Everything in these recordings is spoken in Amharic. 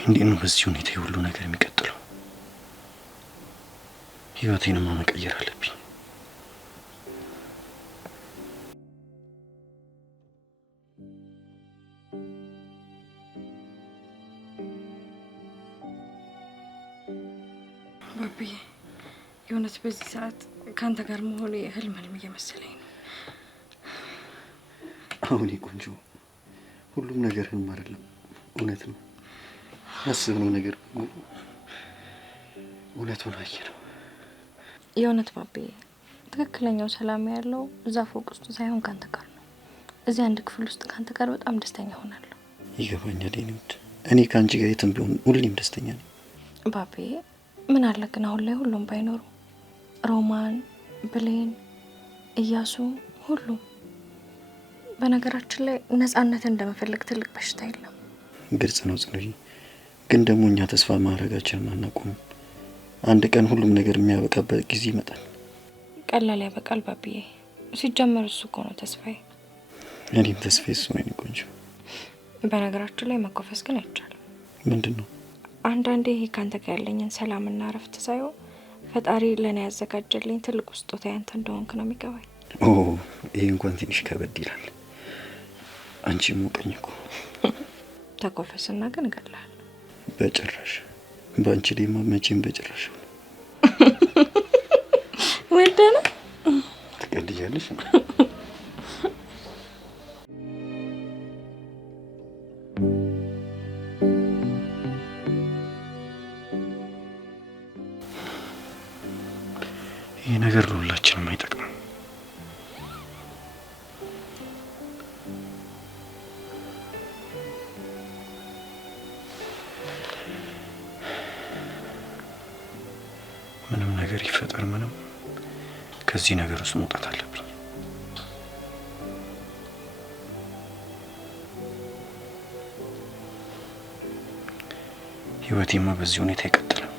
እንዴት ነው በዚህ ሁኔታ ሁሉ ነገር የሚቀጥለው? ህይወቴንማ መቀየር አለብኝ። ባቢ የእውነት በዚህ ሰዓት ካንተ ጋር መሆኔ ህልም እየመሰለኝ ነው። አሁን ቆንጆ ሁሉም ነገር ህልም አይደለም፣ እውነት ነው። ያስብነው ነገር እውነቱን አየነው። የእውነት ባቢ ትክክለኛው ሰላም ያለው እዛ ፎቅ ውስጥ ሳይሆን ካንተ ጋር ነው። እዚህ አንድ ክፍል ውስጥ ካንተ ጋር በጣም ደስተኛ ሆናለሁ። ይገባኛል የኔ ውድ። እኔ ካንቺ ጋር የትም ቢሆን ሁሌም ደስተኛ ነኝ። ባቢ ምን አለ ግን አሁን ላይ ሁሉም ባይኖሩ፣ ሮማን፣ ብሌን፣ እያሱ ሁሉም። በነገራችን ላይ ነፃነት እንደመፈለግ ትልቅ በሽታ የለም። ግልጽ ነው ጽኑዬ፣ ግን ደግሞ እኛ ተስፋ ማድረጋችንን አናቆም። አንድ ቀን ሁሉም ነገር የሚያበቃበት ጊዜ ይመጣል። ቀላል ያበቃል ባቢዬ። ሲጀመር እሱ እኮ ነው ተስፋዬ። እኔም ተስፋዬ እሱ ነው ቆንጆ። በነገራችን ላይ መኮፈስ ግን አይቻልም። ምንድን ነው? አንዳንዴ ይሄ ካንተ ጋር ያለኝን ሰላምና እረፍት ሳይሆን ፈጣሪ ለእኔ ያዘጋጀልኝ ትልቁ ስጦታ ያንተ እንደሆንክ ነው የሚገባኝ። ኦ ይሄ እንኳን ትንሽ ከበድ ይላል። አንቺ ሙቀኝ እኮ። ተኮፈስና ግን እገላለሁ። በጭራሽ በአንቺ ላይ መቼም በጭራሽ። ወደነ ትቀልጃለሽ። ይሄ ነገር ለሁላችንም አይጠቅምም። ምንም ነገር ይፈጠር ምንም ከዚህ ነገር ውስጥ መውጣት አለብኝ። ህይወቴማ በዚህ ሁኔታ አይቀጥልም።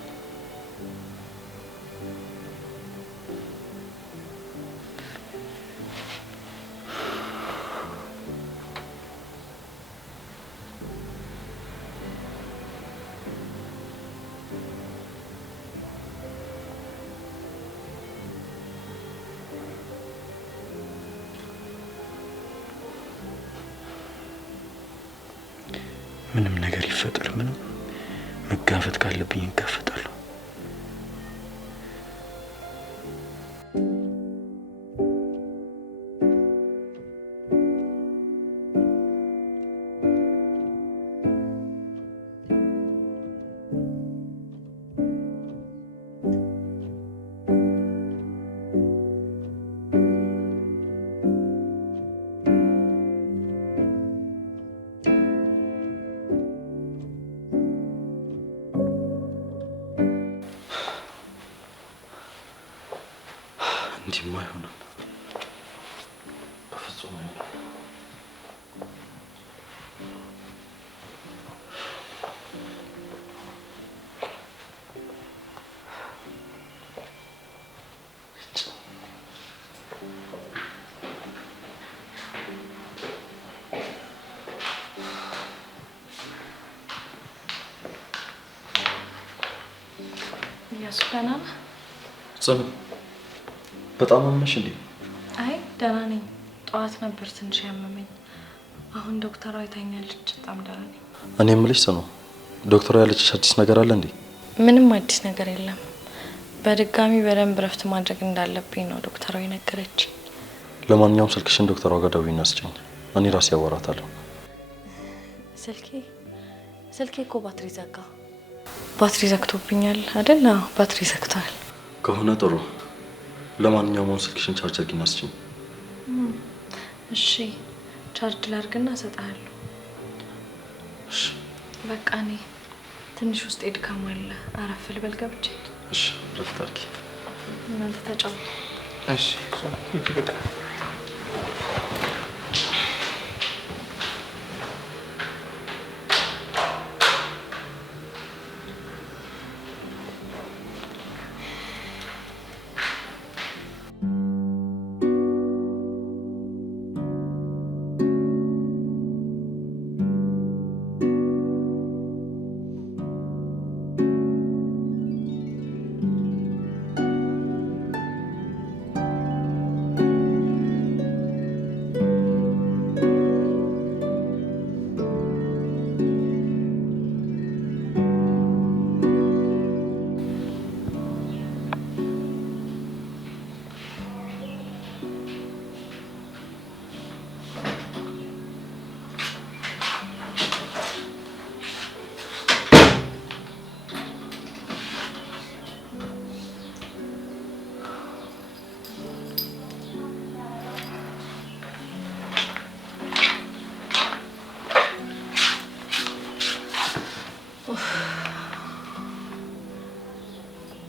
ምንም ነገር ይፈጠር ምንም መጋፈጥ ካለብኝ እንጋፈጣለሁ። እንዲህማ አይሆንም በፍጹም አይሆንም። ያስፈና ጽኑ በጣም አመመሽ እንዴ? አይ ደህና ነኝ። ጠዋት ነበር ትንሽ ያመመኝ። አሁን ዶክተሯ አይታኛለች። በጣም ደህና ነኝ። እኔ የምልሽ ጽኑ ዶክተሯ ያለችሽ አዲስ ነገር አለ እንዴ? ምንም አዲስ ነገር የለም። በድጋሚ በደንብ ረፍት ማድረግ እንዳለብኝ ነው ዶክተሯ የነገረች። ለማንኛውም ስልክሽን ዶክተሯ ጋር ደውይና ስጪኝ። እኔ ራሴ አወራታለሁ። ስልኬ እኮ ባትሪ ዘጋ። ባትሪ ዘግቶብኛል አይደል? አዎ ባትሪ ዘግቷል። ከሆነ ጥሩ። ለማንኛውም ስልክሽን ቻርጅ አድርጊና ስጪኝ። እሺ ቻርጅ ላድርግና እሰጥሃለሁ። እሺ በቃ እኔ ትንሽ ውስጥ ድካም አለ። አረፍ ልበል ገብቼ። እሺ ረፍት አድርጊ። እናንተ ተጫወቱ። እሺ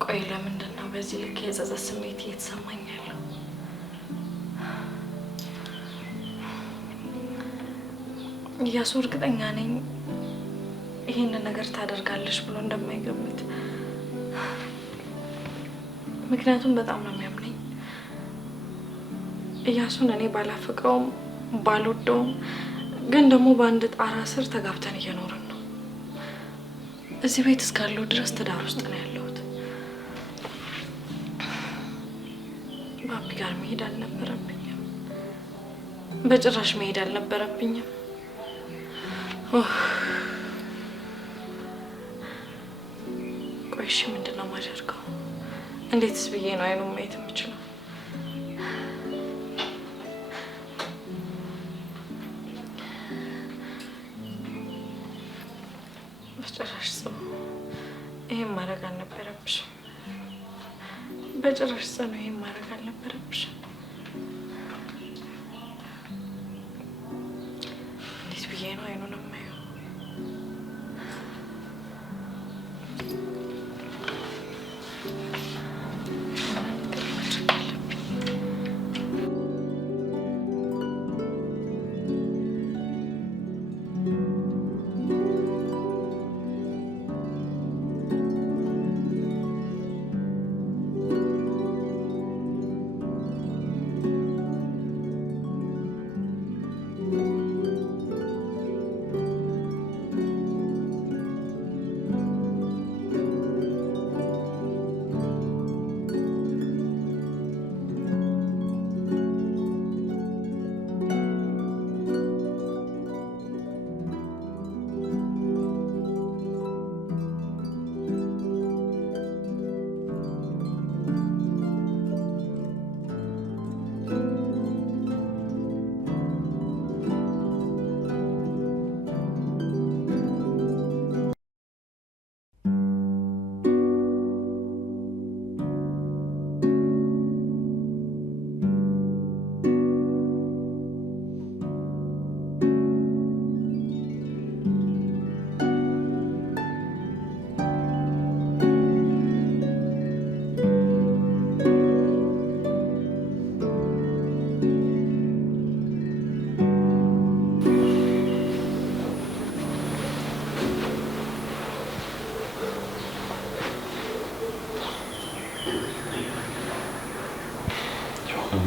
ቆይ ለምንድን ነው በዚህ ልክ የጸጸት ስሜት እየተሰማኝ ያለው? እያሱ እርግጠኛ ነኝ ይሄንን ነገር ታደርጋለች ብሎ እንደማይገምት። ምክንያቱም በጣም ነው የሚያምነኝ። እያሱን እኔ ባላፈቅረውም ባልወደውም ግን ደግሞ በአንድ ጣራ ስር ተጋብተን እየኖርን ነው። እዚህ ቤት እስካለው ድረስ ትዳር ውስጥ ነው ያለሁት። ባቢ ጋር መሄድ አልነበረብኝም። በጭራሽ መሄድ አልነበረብኝም። ቆይ እሺ ምንድን ነው የማደርገው? እንዴትስ ብዬ ነው አይኑን ማየት የምችለው? በጭራሽ ጽኑ፣ ይሄን ማድረግ አልነበረብሽም። በጭራሽ ጽኑ፣ ይሄን ማድረግ አልነበረብሽም። እንዴት ብዬ ነው አይኑን የማየው?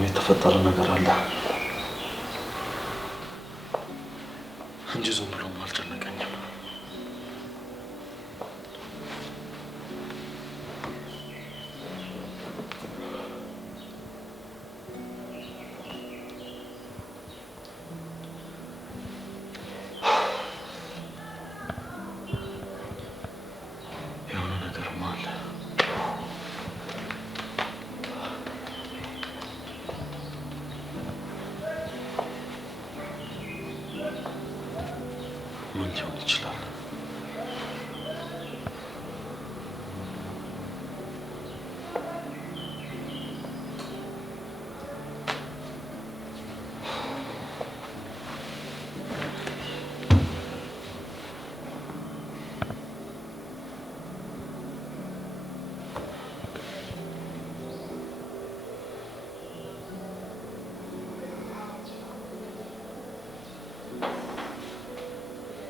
የተፈጠረ ነገር አለ እንጂ ዝም ብሎም አልጨነቀኝም። የሆነ ነገርማ አለ። ምን ሊሆን ይችላል?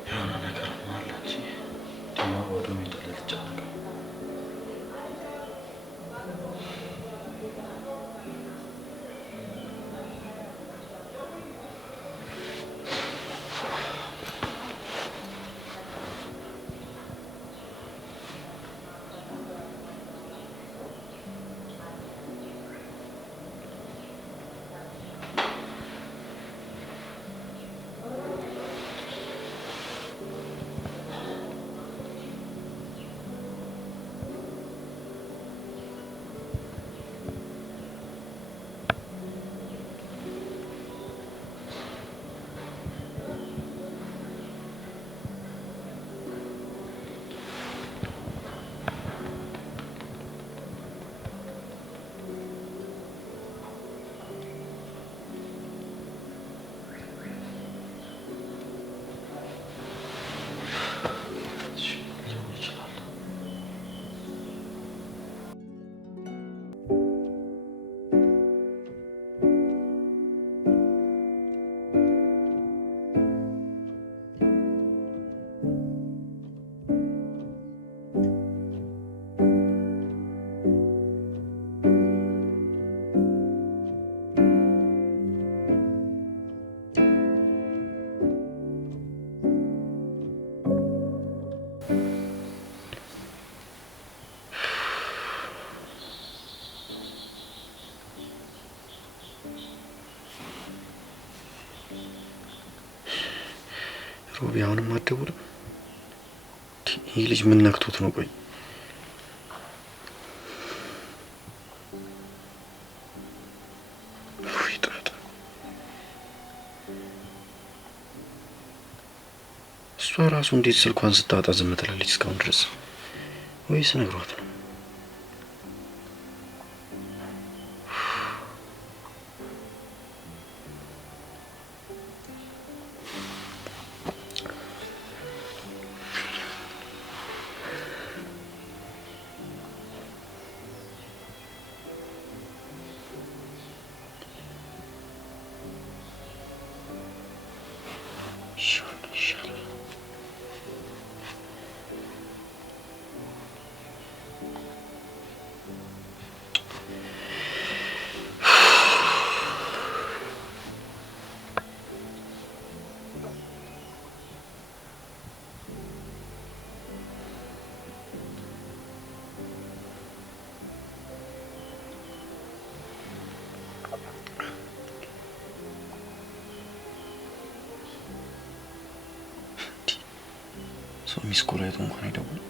የሆነ ነገርማ አለ። ሮቢ አሁንም አትደውልም? ይህ ልጅ ምን ነክቶት ነው? ቆይ እሷ ራሱ እንዴት ስልኳን ስታወጣ ዝም ትላለች እስካሁን ድረስ? ወይስ ነግሯት ነው? ሰው ሚስኮላይቱ እንኳን አይደውል።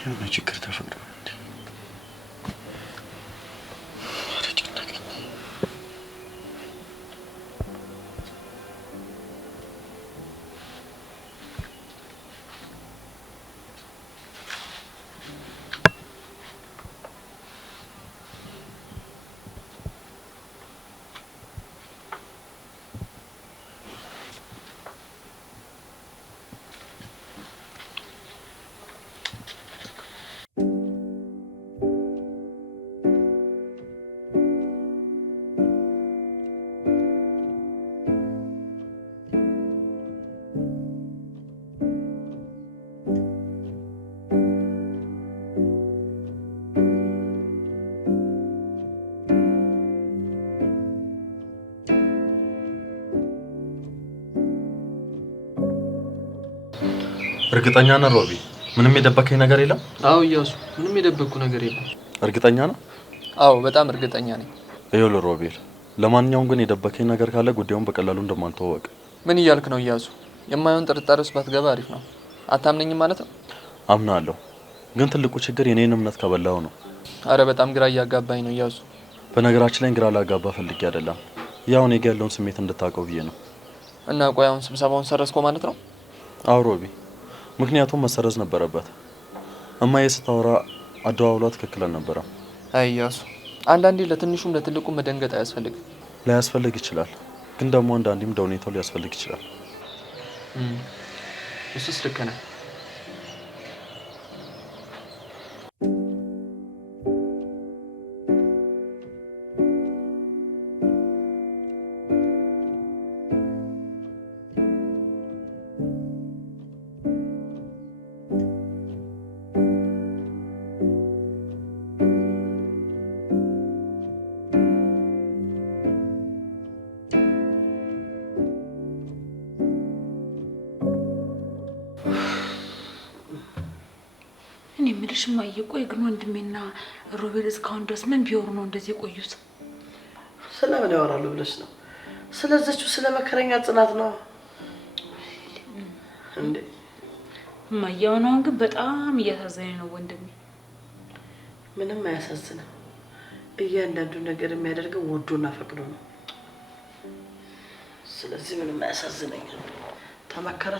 የሆነ ችግር ተፈጥሯል። እርግጠኛ ነህ ሮቢ? ምንም የደበከኝ ነገር የለም? አዎ እያሱ፣ ምንም የደበኩ ነገር የለም። እርግጠኛ ነህ? አዎ በጣም እርግጠኛ ነኝ። ይኸውልህ ሮቤል፣ ለማንኛውም ግን የደበከኝ ነገር ካለ ጉዳዩን በቀላሉ እንደማልተዋወቅ። ምን እያልክ ነው እያሱ? የማይሆን ጥርጣሬ ውስጥ ባትገባ አሪፍ ነው። አታምነኝም ማለት ነው? አምናለሁ፣ ግን ትልቁ ችግር የኔን እምነት ከበላው ነው። አረ በጣም ግራ እያጋባኝ ነው እያሱ። በነገራችን ላይ ግራ ላጋባ ፈልጌ አይደለም፣ ያው እኔ ጋር ያለውን ስሜት እንድታውቀው ብዬ ነው። እና ቆይ አሁን ስብሰባውን ሰረዝከው ማለት ነው? አዎ ሮቢ፣ ምክንያቱም መሰረዝ ነበረበት። እማዬ ስታወራ አደዋውሏ ትክክል አልነበረም። አይ እያሱ፣ አንዳንዴ ለትንሹም ለትልቁም መደንገጥ አያስፈልግም። ላያስፈልግ ይችላል፣ ግን ደግሞ አንዳንዴም እንደ ሁኔታው ሊያስፈልግ ይችላል። እሱስ ልክ ነህ። እኔ የምልሽ እማዬ፣ ቆይ ግን ወንድሜና ሮቤል እስካሁን ድረስ ምን ቢወሩ ነው እንደዚህ የቆዩት? ስለምን ያወራሉ ብለሽ ነው? ስለዚህችው ስለ መከረኛ ጽናት ነው እንዴ? እማዬ አሁን ግን በጣም እያሳዘነኝ ነው ወንድሜ። ምንም አያሳዝንም። እያንዳንዱ ነገር የሚያደርገው ወዶና ፈቅዶ ነው። ስለዚህ ምንም አያሳዝነኝም። ተመከረ፣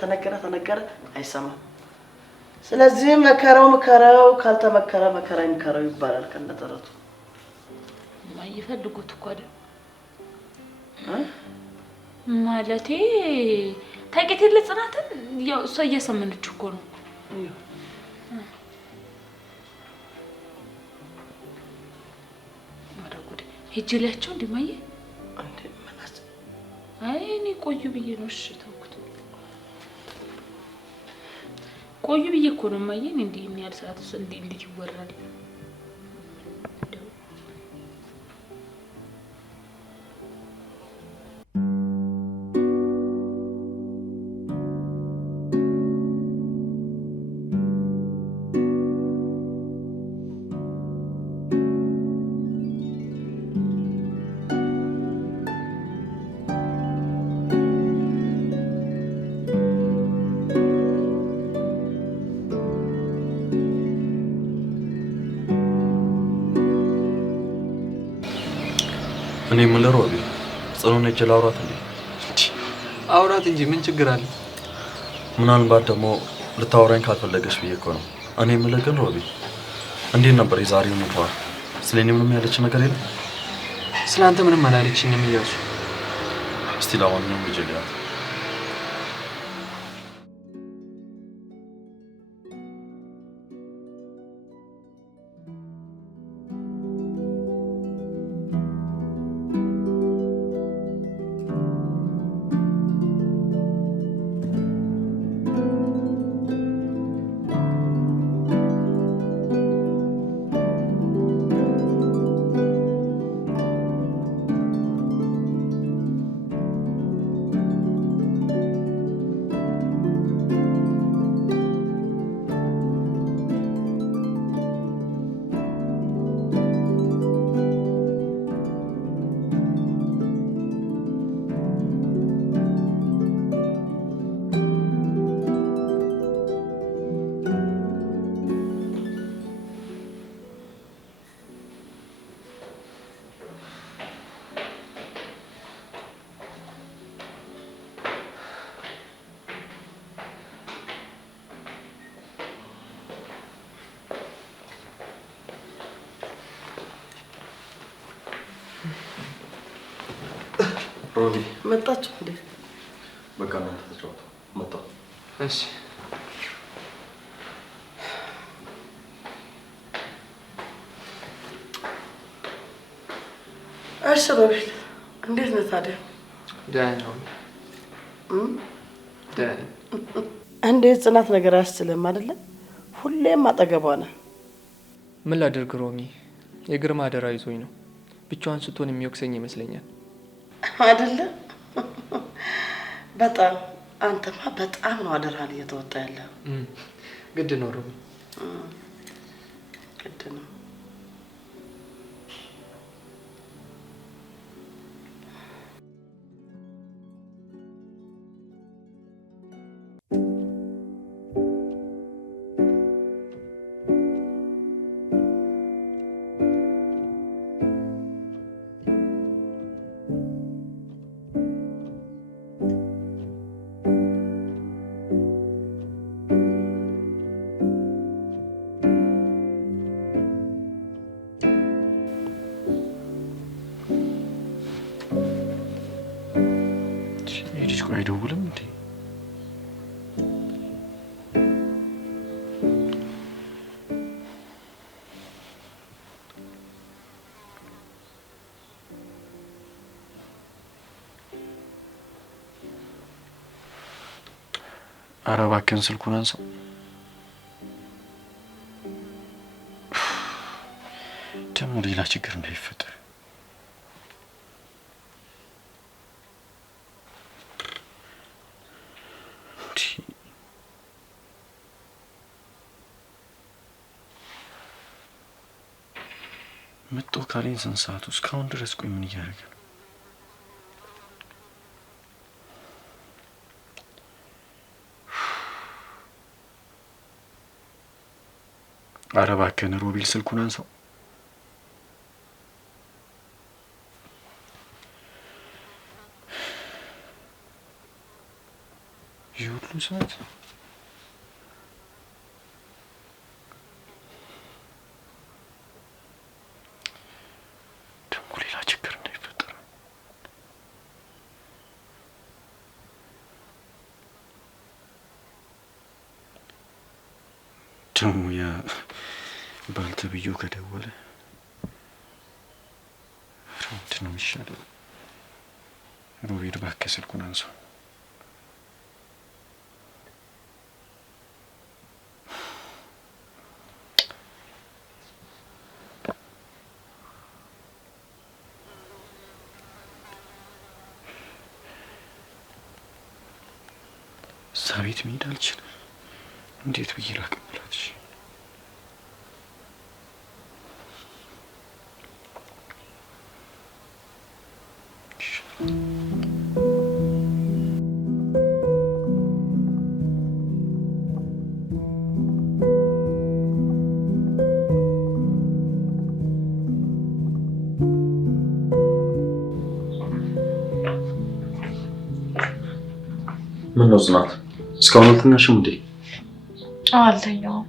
ተነገረ አይሰማም። ስለዚህ መከረው ካልተመከረ መከራ ይምከረው ይባላል ከነተረቱ። እማዬ ፈልጉት እኮ አይደል ማለቴ ታውቂት የለ ጽናትን፣ ያው እሷ እያሰመነች እኮ ነው። ሂጅ ላቸው እንዴ እማዬ? አንዴ ማለት አይ እኔ ቆዩ ብዬ ነው። እሺ ተውኩት። ቆዩ ብዬ እኮ ነው እማዬ። እንዴ ምን ያህል ሰዓት እንዴ ይወራል? እኔ ምን ለሮቢ ጽኑን እጅ ላውራት እንዴ? አውራት እንጂ ምን ችግር አለ? ምናልባት ደግሞ ልታወራኝ ካልፈለገች ብዬ እኮ ነው። እኔ የምልህ ግን ሮቢ እንዴት ነበር የዛሬው ሁኔታዋ? ስለኔ ምንም ያለች ነገር የለም? ስላንተ ምንም አላለችኝም እያሱ። እስቲ ለማንኛውም ልጅ ልያት። ሮቢ መጣችሁ እንዴ? በቃ እናንተ ተጫወቱ። መጣሁ። እሺ እሺ ሮቢል እንዴት ነህ ታዲያ? ደህና ነው። ደህና እንዴት ጽናት ነገር አያስችልም አይደለ? ሁሌም አጠገቧ ነህ። ምን ላድርግ ሮሚ፣ የግርማ አደራ ይዞኝ ነው። ብቻዋን ስትሆን የሚወቅሰኝ ይመስለኛል። አይደለ? በጣም አንተማ በጣም ነው አደራህን እየተወጣ ያለው። ግድ ነው ሮሚ፣ ግድ ነው። አይደውልም እንዴ? ኧረ እባክህን ስልኩን አንሳው። ደግሞ ሌላ ችግር እንዳይፈጠር። መጥቶ ካለኝ ስንት ሰዓቱ እስካሁን ድረስ ቆይ ምን እያደረገ ነው? ኧረ እባክህን ሮቢል ስልኩን አንሳው። ይህ ሁሉ ሰዓት ደግሞ ሌላ ችግር እንዳይፈጠር። ደግሞ ያ ባልተብዬው ከደወለ ምንድን ነው የሚሻለው? ሮቤል እባክህ ስልኩን አንሳው። እዛ ቤት መሄድ አልችልም። እንዴት ብዬ ላቀብላት? ምን ነው ጽናት? እስካሁን አልተኛሽም እንዴ? አልተኛውም።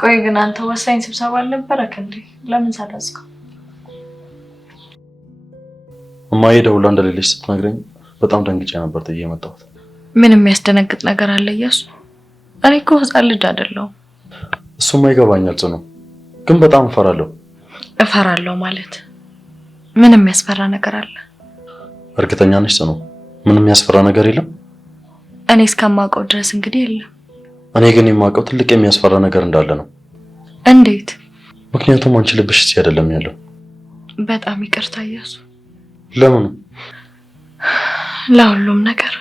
ቆይ ግን አንተ ወሳኝ ስብሰባ አልነበረክ እንዴ? ለምን ሳላዝከው? እማዬ ደውላ እንደሌለሽ ስትነግረኝ በጣም ደንግጬ ነበር ጥዬ የመጣሁት። ምን የሚያስደነግጥ ነገር አለ እያሱ? እኔ እኮ ህፃን ልጅ አይደለሁም። እሱማ ይገባኛል ጽኑ፣ ግን በጣም እፈራለሁ። እፈራለሁ ማለት ምን የሚያስፈራ ነገር አለ? እርግጠኛ ነሽ ጽኑ? ምንም የሚያስፈራ ነገር የለም? እኔ እስከማውቀው ድረስ እንግዲህ የለም። እኔ ግን የማውቀው ትልቅ የሚያስፈራ ነገር እንዳለ ነው። እንዴት? ምክንያቱም አንቺ ልብሽ እዚህ አይደለም ያለው። በጣም ይቅርታ እያሱ። ለምን? ለሁሉም ነገር።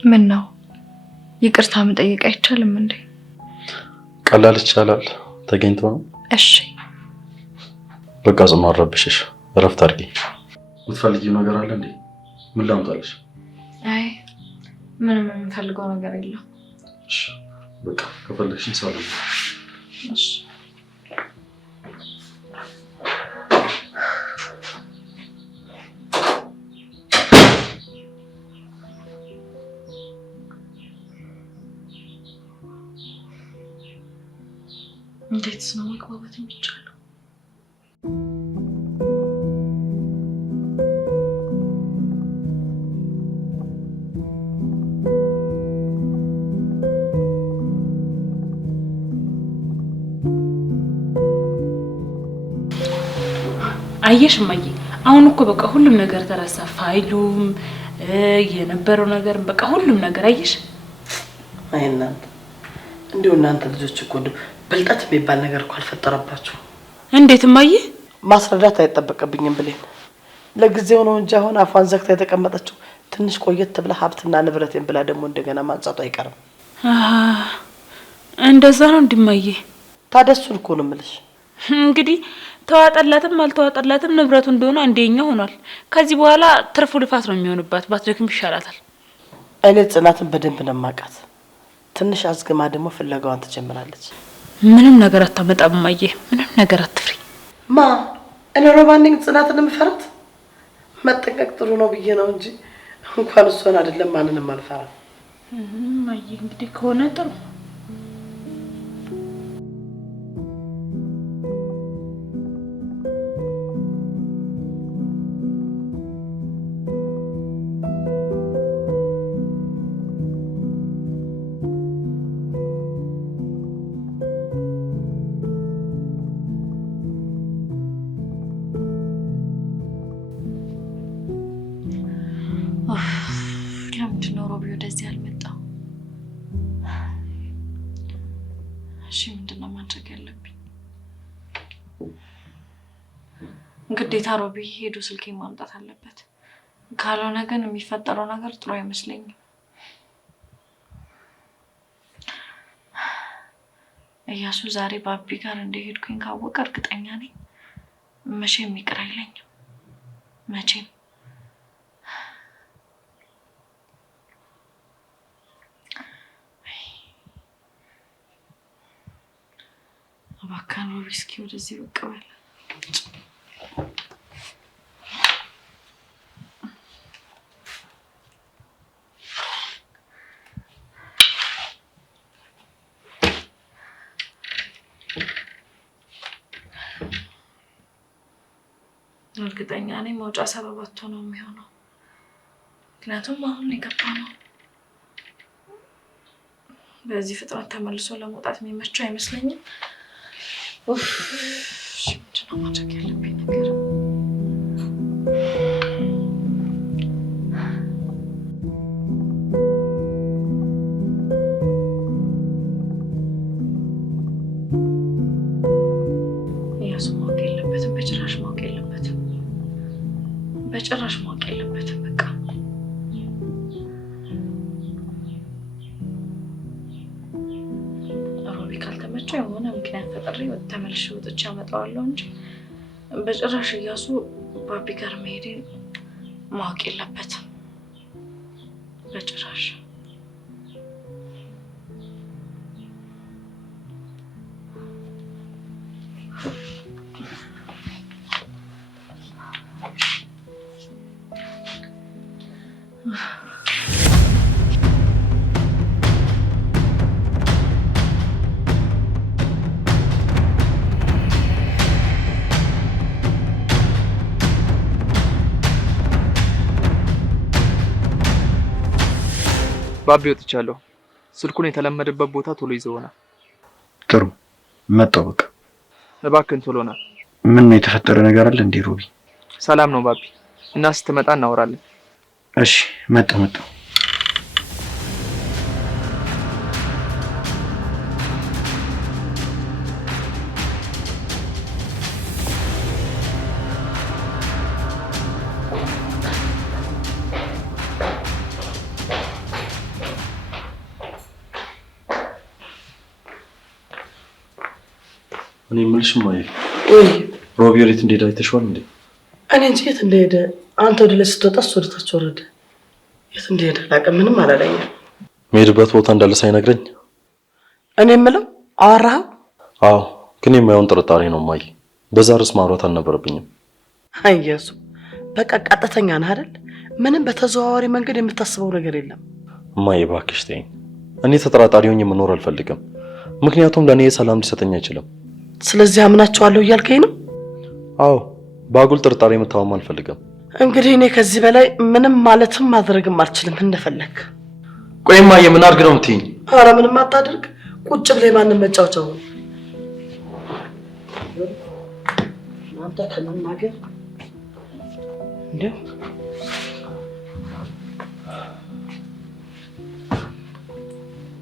ምን ነው ይቅርታ መጠየቅ አይቻልም እንዴ? ቀላል ይቻላል። ተገኝቶ ነው። እሺ በቃ ጽኑ፣ አረብሽሽ። እረፍት አድርጊ። የምትፈልጊው ነገር አለ እንዴ? ምን ላምጣልሽ? አይ ምንም የምፈልገው ነገር የለም። እሺ በቃ ከፈለግሽ ሰላም። እሺ እንዴት ነው መግባባት የሚቻለው? አየሽ እማዬ፣ አሁን እኮ በቃ ሁሉም ነገር ተረሳ። ፋይሉም የነበረው ነገር በቃ ሁሉም ነገር አየሽ። አይናንተ እንዲሁ እናንተ ልጆች እኮ ብልጠት የሚባል ነገር እኮ አልፈጠረባችሁ። እንዴት እማዬ? ማስረዳት አይጠበቅብኝም ብሌን። ለጊዜው ነው እንጂ አሁን አፏን ዘግታ የተቀመጠችው ትንሽ ቆየት ብላ ሀብትና ንብረቴን ብላ ደግሞ እንደገና ማንጻቱ አይቀርም። እንደዛ ነው እንዲማዬ። ታደሱን እኮ ነው የምልሽ። እንግዲህ ተዋጠላትም አልተዋጠላትም ንብረቱ እንደሆነ አንደኛ ሆኗል። ከዚህ በኋላ ትርፉ ልፋት ነው የሚሆንባት። ባትደክም ይሻላታል። እኔ ጽናትን በደንብ ነው የማውቃት። ትንሽ አዝግማ ደግሞ ፍለጋዋን ትጀምራለች። ምንም ነገር አታመጣም እማዬ፣ ምንም ነገር አትፍሪ። ማ እኔ ሮማንቲክ ጽናትን የምፈራት መጠንቀቅ ጥሩ ነው ብዬ ነው እንጂ እንኳን እሷን አይደለም ማንንም አልፈራም። እማዬ እንግዲህ ከሆነ ጥሩ። ለምንድን ነው ሮቢ ወደዚህ ያልመጣው? እሺ ምንድን ነው ማድረግ ያለብኝ? ግዴታ ሮቢ ሄዶ ስልኬን ማምጣት አለበት። ካልሆነ ግን የሚፈጠረው ነገር ጥሩ አይመስለኝም። እያሱ ዛሬ ባቢ ጋር እንደሄድኩኝ ካወቀ እርግጠኛ ነኝ መቼም ይቅር አይለኝም። መቼም እባክህን ሮቢ እስኪ ወደዚህ ብቅ በል። እርግጠኛ ነኝ መውጫ ሰበብ አጥቶ ነው የሚሆነው። ምክንያቱም አሁን የገባ ነው። በዚህ ፍጥነት ተመልሶ ለመውጣት የሚመቸው አይመስለኝም። ምንድን ነው ማድረግ ያለብኝ ነገር? እያሱ ማወቅ የለበትም፣ በጭራሽ ማወቅ የለበትም፣ በጭራሽ ማወቅ የለበትም። በቃ ሮቢ ካልተመቸው የሆነ ምክንያት ፈጥሬ ተመልሼ ወጥቼ አመጣዋለሁ እንጂ በጭራሽ እያሱ ባቢ ጋር መሄዴን ማወቅ የለበትም፣ በጭራሽ። ባቢ ወጥቻለሁ። ስልኩን የተለመደበት ቦታ ቶሎ ይዘውና። ጥሩ መጣሁ። በቃ እባክህን ቶሎ ና። ምን ነው የተፈጠረ ነገር አለ እንዴ ሮቢ? ሰላም ነው ባቢ። እና ስትመጣ እናወራለን። እሺ መጣሁ። እኔ የምልሽ ማየ ወይ ሮቢ ወዴት እንደሄደ አይተሽዋል እንዴ? እኔ እንጂ የት እንደሄደ አንተ ወደ ላይ ስትወጣ እሱ ወደ ታች ወረደ። የት እንደሄደ አላውቅም። ምንም አላለኝም። መሄድበት ቦታ እንዳለ ሳይነግረኝ። እኔ የምለው አወራኸው? አዎ፣ ግን የማይሆን ጥርጣሬ ነው ማየ። በዛ ርዕስ ማውራት አልነበረብኝም። አየሱ በቃ ቀጥተኛ ነህ አይደል? ምንም በተዘዋዋሪ መንገድ የምታስበው ነገር የለም። ማየ እባክሽ ተይኝ። እኔ ተጠራጣሪ ሆኜ መኖር አልፈልግም። ምክንያቱም ለእኔ ሰላም ሊሰጠኝ አይችልም። ስለዚህ አምናቸዋለሁ እያልከኝ ነው? አዎ፣ በአጉል ጥርጣሬ መታወም አልፈልግም። እንግዲህ እኔ ከዚህ በላይ ምንም ማለትም ማድረግም አልችልም። እንደፈለግ። ቆይ ማየ ምን አድርግ ነው የምትይኝ? ኧረ ምንም አታድርግ። ቁጭ ብለህ ማንም መጫወቻው አንተ ከመናገር እንዴ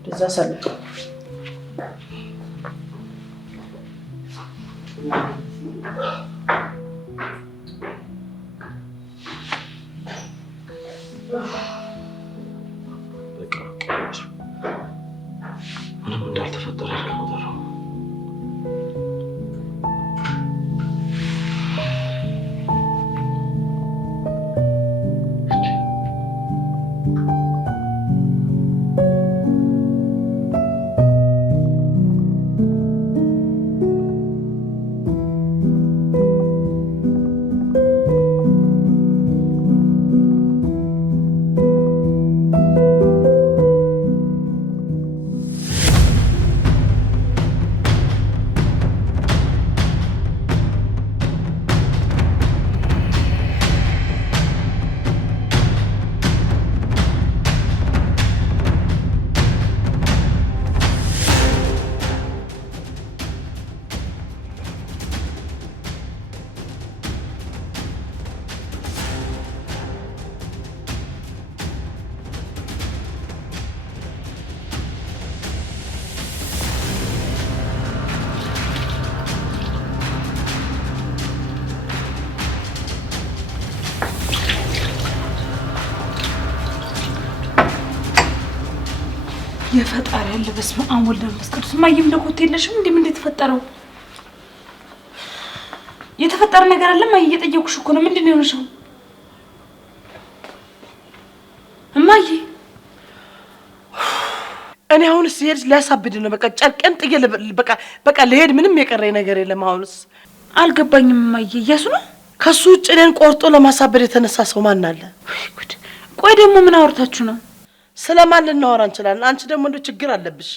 ደዛ ሰለ ምንም እንዳልተፈጠረ ያልከውደረው የፈጣሪ ያለ በስመ አብ ወልድ መንፈስ ቅዱስ። ማየም ለኮት የለሽም እንዴ? ምን ተፈጠረው? የተፈጠረ ነገር አለ ማየ? እየጠየኩሽ እኮ ነው። ምንድን ነው የሆነሽው? እማዬ እኔ አሁንስ ሲሄድ ሊያሳብድ ነው። በቃ ጨርቄን ጥዬ በቃ ልሄድ። ምንም የቀረኝ ነገር የለም። አሁንስ አልገባኝም እማዬ። እያሱ ነው? ከሱ ውጭ እኔን ቆርጦ ለማሳበድ የተነሳ ሰው ማን አለ? ቆይ ደግሞ ምን አውርታችሁ ነው? ስለማን ልናወራ እንችላለን? አንቺ ደግሞ እንደው ችግር አለብሽ።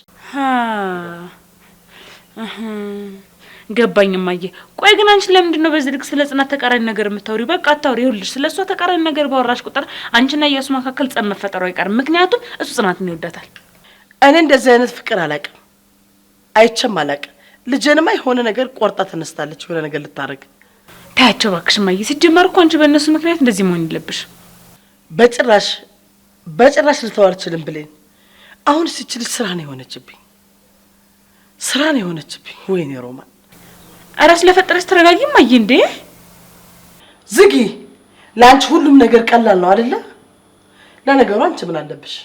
ገባኝ እማዬ። ቆይ ግን አንቺ ለምንድን ነው በዚህ ልክ ስለ ጽናት ተቃራኒ ነገር የምታወሪው? በቃ አታውሪ። ይኸውልሽ ስለሷ ተቃራኒ ነገር ባወራሽ ቁጥር አንቺና እያሱ መካከል ጸብ መፈጠሩ አይቀርም። ምክንያቱም እሱ ጽናትን ይወዳታል። እኔ እንደዚህ አይነት ፍቅር አላውቅም፣ አይቼም አላውቅም። ልጄንማ የሆነ ነገር ቆርጣ ተነስታለች፣ የሆነ ነገር ልታረግ። ታያቸው እባክሽ እማዬ። ሲጀመር እኮ አንቺ በእነሱ ምክንያት እንደዚህ መሆን የለብሽ። በጭራሽ ልተው አልችልም ብሌን። አሁን ሲችል ስራ ነው የሆነችብኝ። ወይኔ ሮማን፣ ኧረ ስለፈጠረሽ ተረጋጊ እማዬ። እንዴ ዝጊ። ለአንቺ ሁሉም ነገር ቀላል ነው አይደለ? ለነገሩ አንቺ ምን አለብሽ?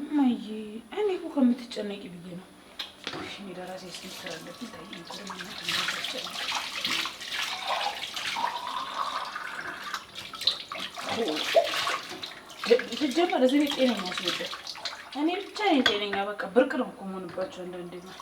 እማዬ እኔ እኮ ከምትጨነቂ ብዬ ነው። እኔ ለራሴ ስንሰራለች ታይኝ እኮ ነው። ጀመረ እዚህ ቤት ጤነኛ ሲወደ እኔ ብቻ ነኝ ጤነኛ። በቃ ብርቅ ነው እኮ መሆንባቸው አንዳንዴ ነው።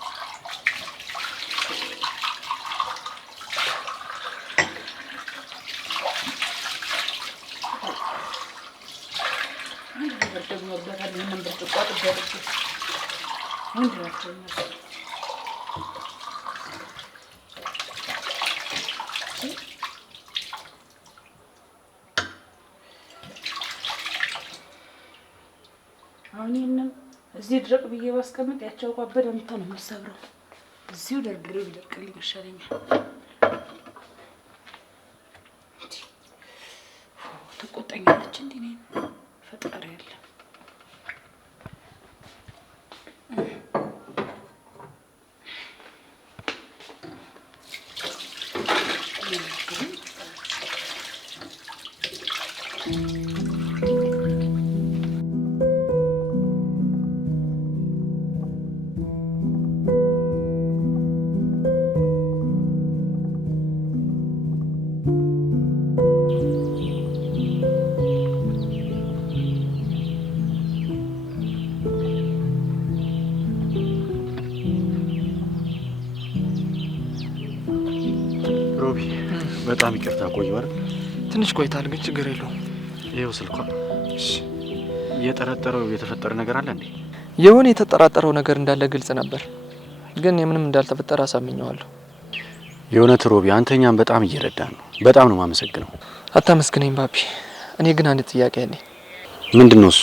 አሁን ይሄንን እዚህ ድረቅ ብዬ ባስቀምጥ ያቸው ቋበደ እንታ ነው የምሰብረው። እዚሁ ደርድሬ ቢደርቅልኝ ይሻለኛል። ተቆጣኛለች እንዴ ነኝ ፈጣሪ ያለ በጣም ይቅርታ ቆየሁ አይደል? ትንሽ ቆይታል፣ ግን ችግር የለውም። ይኸው ስልኳ። እሺ፣ እየጠረጠረው የተፈጠረ ነገር አለ እንዴ? የሆነ የተጠራጠረው ነገር እንዳለ ግልጽ ነበር፣ ግን የምንም እንዳልተፈጠረ አሳምኘዋለሁ። የእውነት ሮቢ፣ አንተኛም በጣም እየረዳን ነው። በጣም ነው የማመሰግነው። አታመስግነኝ ባቢ። እኔ ግን አንድ ጥያቄ አለኝ። ምንድን ነው እሱ?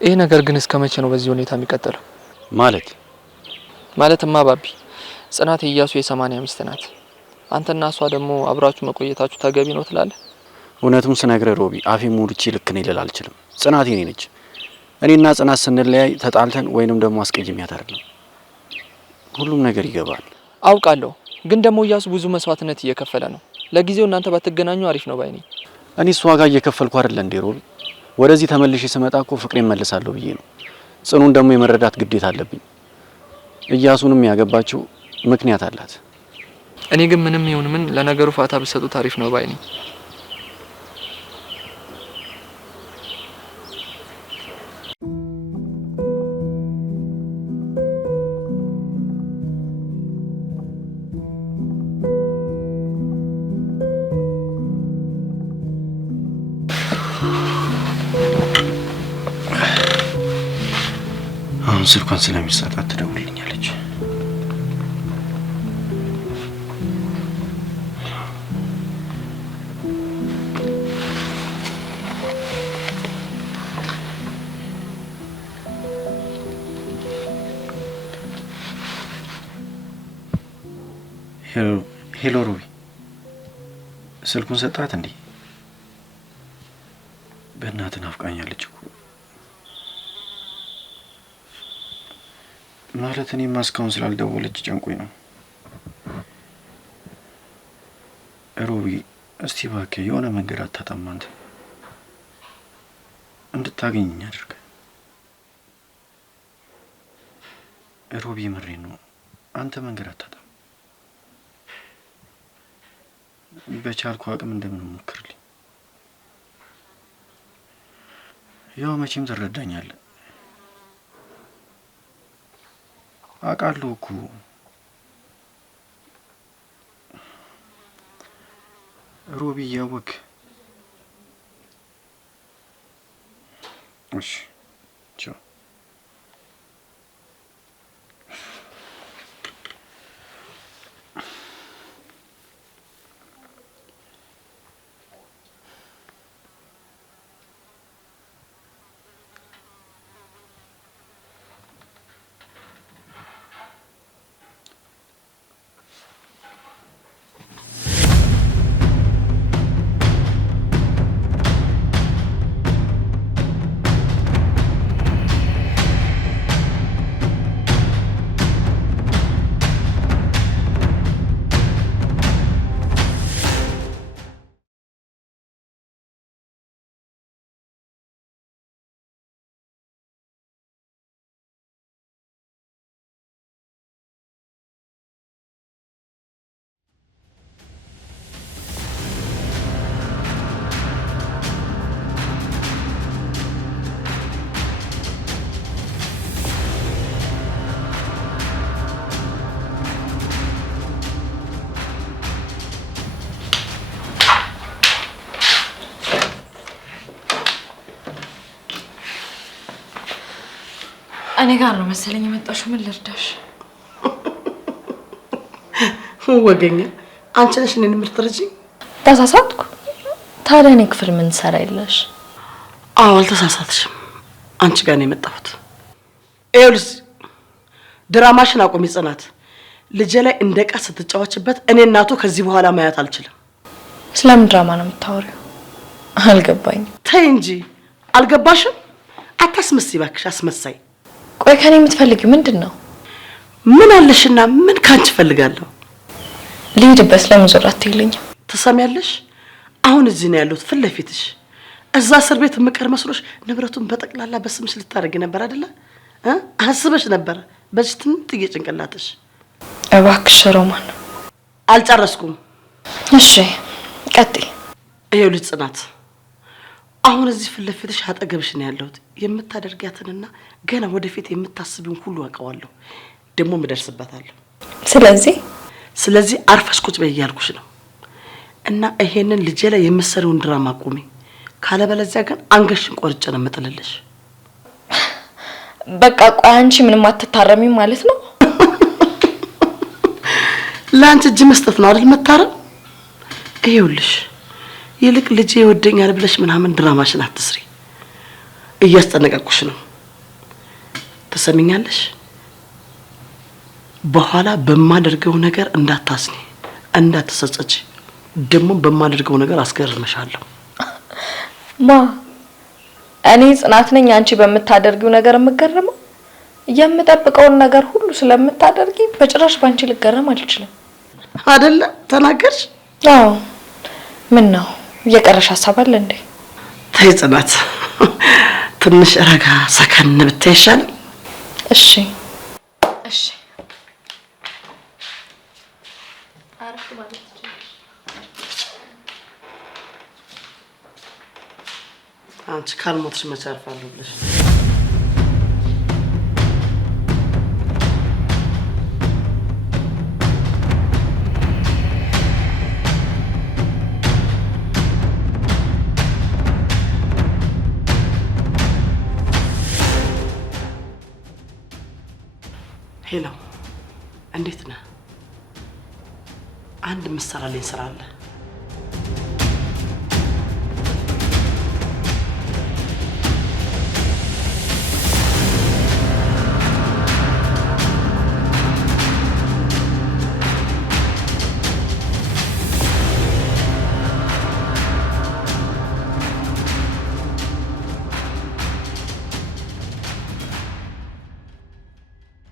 ይሄ ነገር ግን እስከ መቼ ነው በዚህ ሁኔታ የሚቀጥለው? ማለትማ ባቢ፣ ጽናት የኢያሱ የ80 ሚስት ናት። አንተና እሷ ደግሞ አብራችሁ መቆየታችሁ ተገቢ ነው ትላለህ? እውነቱን ስነግርህ ሮቢ፣ አፌ ሙልቼ ልክ ነኝ ልል አልችልም። ጽናት የኔ ነች። እኔና ጽናት ስንለያይ ተጣልተን ወይንም ደግሞ አስቀይሜያት አይደለም። ሁሉም ነገር ይገባል። አውቃለሁ፣ ግን ደግሞ ኢያሱ ብዙ መስዋዕትነት እየከፈለ ነው። ለጊዜው እናንተ ባትገናኙ አሪፍ ነው ባይ ነኝ። እኔ እሷ ጋር እየከፈልኩ አይደለ እንዴ ሮቢ? ወደዚህ ተመልሼ ስመጣ እኮ ፍቅሬን መልሳለሁ ብዬ ነው። ጽኑን ደግሞ የመረዳት ግዴታ አለብኝ። ኢያሱንም ያገባችው ምክንያት አላት። እኔ ግን ምንም ይሁን ምን ለነገሩ ፋታ ብሰጡ ታሪፍ ነው ባይ ነኝ። አሁን ስልኳን ስለሚሰጣት ትደውልልኛለች። ሄሎ ሮቢ፣ ስልኩን ሰጣት እንዴ? በእናትህ ናፍቃኛለች እኮ። ማለት እኔማ እስካሁን ስላልደወለች ጨንቆኝ ነው። ሮቢ እስቲ እባክህ የሆነ መንገድ አታጣም። አንተ እንድታገኘኝ አድርግ ሮቢ። ምሬን ነው። አንተ መንገድ አታጣም። በቻልኩ አቅም እንደምን ሞክርልኝ። ያው መቼም ትረዳኛለህ። አውቃለሁ እኮ ሮቢ፣ እያወቅህ እሺ። ቻው። እኔ ጋር ነው መሰለኝ የመጣሽው። ምን ልርዳሽ? ወገኛ አንቺ ነሽ እኔን የምትረጂኝ? ተሳሳትኩ? ታዲያ እኔ ክፍል ምን ትሰሪያለሽ? አዎ አልተሳሳትሽም። አንቺ ጋር ነው የመጣሁት። ይኸውልሽ ድራማሽን አቁሚ ጽናት። ልጄ ላይ እንደ ዕቃ ስትጫወችበት እኔ እናቱ ከዚህ በኋላ ማየት አልችልም። ስለምን ድራማ ነው የምታወሪው? አልገባኝም። ተይ እንጂ አልገባሽም? አታስመስይ እባክሽ አስመሳይ። ቆይ ከኔ የምትፈልጊው ምንድን ነው? ምን አለሽና ምን ካንቺ ፈልጋለሁ? ልሂድበት። ለምን ዞር አትይልኝም? ትሰሚያለሽ? አሁን እዚህ ነው ያሉት ፊት ለፊትሽ። እዛ እስር ቤት የምቀር መስሎሽ ንብረቱን በጠቅላላ በስምሽ ልታደርጊ ነበር አይደለ? አስበሽ ነበር በዚህ ትንጥዬ ጭንቅላትሽ። እባክሽ ሮማን። አልጨረስኩም። እሺ ቀጥይ። ይኸውልሽ ጽናት አሁን እዚህ ፊት ለፊትሽ አጠገብሽ ነው ያለሁት። የምታደርጊያትንና ገና ወደፊት የምታስቢውን ሁሉ አውቀዋለሁ፣ ደግሞ እደርስበታለሁ። ስለዚህ አርፈሽ ቁጭ በይ እያልኩሽ ነው። እና ይሄንን ልጄ ላይ የምትሰሪውን ድራማ አቁሚ፣ ካለበለዚያ ግን አንገሽን ቆርጬ ነው የምጥልልሽ። በቃ ቆይ አንቺ ምንም አትታረሚም ማለት ነው? ለአንቺ እጅ መስጠት ነው አይደል መታረም? ይኸውልሽ ይልቅ ልጄ ይወደኛል ብለሽ ምናምን ድራማሽን አትስሪ። እያስጠነቀቅኩሽ ነው። ትሰሚኛለሽ? በኋላ በማደርገው ነገር እንዳታስኒ፣ እንዳትሰጸች። ደግሞ በማደርገው ነገር አስገርምሻለሁ። እኔ ጽናት ነኝ አንቺ በምታደርጊው ነገር የምገረመው? የምጠብቀውን ነገር ሁሉ ስለምታደርጊ በጭራሽ ባንቺ ልገረም አልችልም። አይደለ? ተናገርሽ? አዎ። ምን ነው የቀረሽ ሀሳብ አለ እንዴ? ተይ ጽናት፣ ትንሽ ረጋ ሰከን ብታይ ይሻላል። እሺ አረፍ ማለት አንቺ ካልሞትሽ መቼ አርፋለሁ ብለሽ ሄሎ፣ እንዴት ነህ? አንድ ምሰራልኝ ስራ አለ።